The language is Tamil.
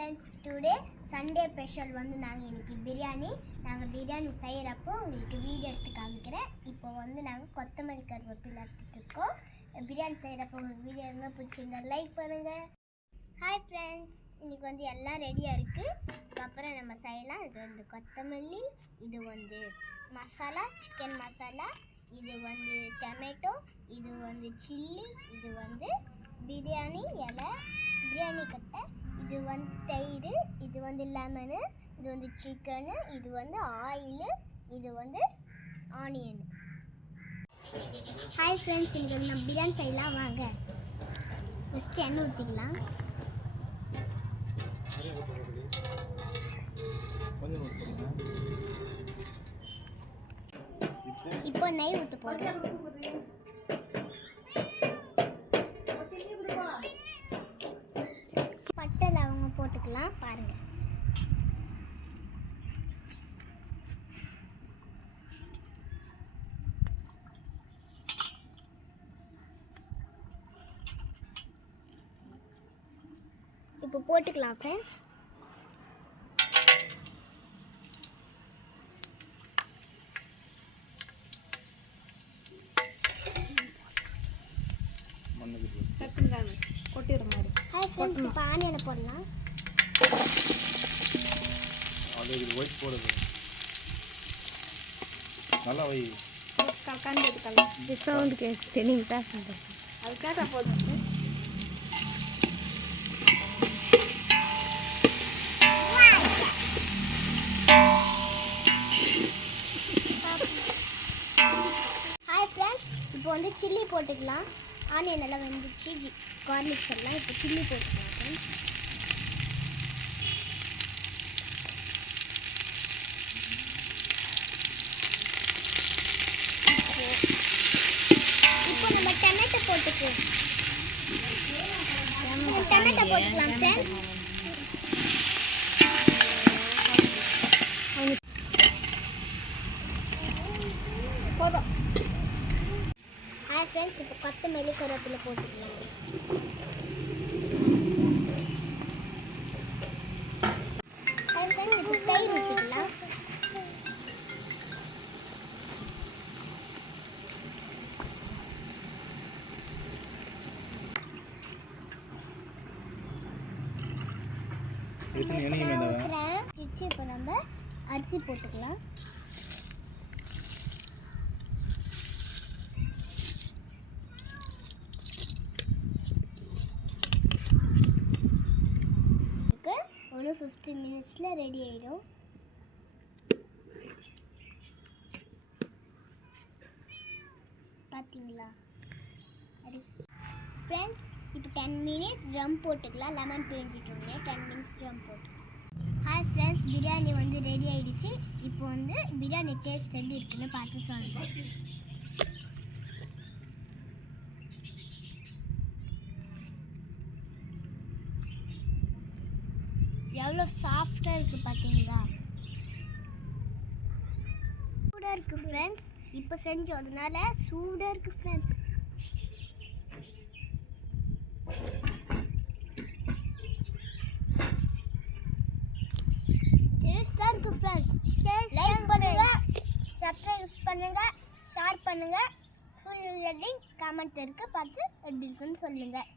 ஃப்ரெண்ட்ஸ், டுடே சண்டே ஸ்பெஷல் வந்து நாங்கள் இன்றைக்கி பிரியாணி செய்கிறப்போ உங்களுக்கு வீடியோ எடுத்து காமிக்கிறேன். இப்போ வந்து நாங்கள் கொத்தமல்லி கருவேப்பிலை எடுத்துகிட்ருக்கோம். பிரியாணி செய்கிறப்போ உங்களுக்கு வீடியோ இருந்தால் பிடிச்சிருந்தா லைக் பண்ணுங்கள். ஹாய் ஃப்ரெண்ட்ஸ், இன்றைக்கி வந்து எல்லாம் ரெடியாக இருக்குது. அதுக்கப்புறம் நம்ம செய்யலாம். இது வந்து கொத்தமல்லி, இது வந்து மசாலா, சிக்கன் மசாலா, இது வந்து டொமேட்டோ, இது வந்து சில்லி, இது வந்து பிரியாணி இலை, பிரியாணி கட்டை, இது வந்து தயிர், இது வந்து லெமனு, இது வந்து சிக்கனு, இது வந்து ஆயிலு, இது வந்து ஆனியன். ஹாய் ஃப்ரெண்ட்ஸ், இன்றைக்கி வந்து நம்ம பிரியாணி செய்யலாம் வாங்க. ஃபஸ்ட்டு எண்ணெய் ஊற்றிக்கலாம். இப்போ நெய் ஊற்ற போகிறோம். பட்டை லவங்கம் போட்டுக்கலாம் பாருங்க. இப்போ போட்டுக்கலாம் ஃப்ரெண்ட்ஸ். ஹாய் ஃப்ரெண்ட்ஸ், இப்போ ஆனியனை போடலாம். ஒயிட் போடுது நல்லா வை. சவுண்ட் கேட்டு நீங்கள் பேசுங்க. அது கேட்டால் போதும். ஹாய் ஃப்ரெண்ட்ஸ், இப்போ வந்து சில்லி போட்டுக்கலாம். ஆனியன் எல்லாம் வெந்துச்சு, கார்லிக் எல்லாம். இப்போ சில்லி போட்டுக்கலாம் ஃப்ரெண்ட்ஸ். இப்போ நம்ம டொமேட்டோ போட்டுக்கலாம் ஃப்ரெண்ட்ஸ். போதும். ஹாய் ஃப்ரெண்ட்ஸ், இப்போ கொத்தமல்லி கருவேப்பிலை போட்டுக்கலாம். ஹாய் ஃப்ரெண்ட்ஸ், இப்போ தயிர் ஊற்றிக்கலாம். இப்போ நம்ம அரிசி போட்டுக்கலாம். ஒரு 15 மினிட்ஸில் ரெடி ஆகிடும். பார்த்தீங்களா ஃப்ரெண்ட்ஸ்? இப்போ 10 மினிட்ஸ் ட்ரம் போட்டுக்கலாம். லெமன் பிழிஞ்சிட்டோன்னே 10 மினிட்ஸ் ட்ரம் போட்டுக்கலாம். ஹாய் ஃப்ரெண்ட்ஸ், பிரியாணி வந்து ரெடி ஆகிடுச்சு. இப்போ வந்து பிரியாணி டேஸ்ட் எப்படி இருக்குன்னு பார்த்து சொல்லுங்கள். எவ்வளோ சாஃப்டாக இருக்குது பார்த்தீங்களா? சூடாக இருக்குது ஃப்ரெண்ட்ஸ். இப்போ செஞ்சதுனால சூடாக இருக்குது ஃப்ரெண்ட்ஸ். டேஸ்ட்டாக இருக்குது ஃப்ரெண்ட்ஸ். லைக் பண்ணுங்கள், சப்ஸ்கிரைப் பண்ணுங்கள், ஷேர் பண்ணுங்கள். ஃபுல் லிங்க் கமெண்ட் இருக்குது, பார்த்து எப்படி இருக்குன்னு சொல்லுங்கள்.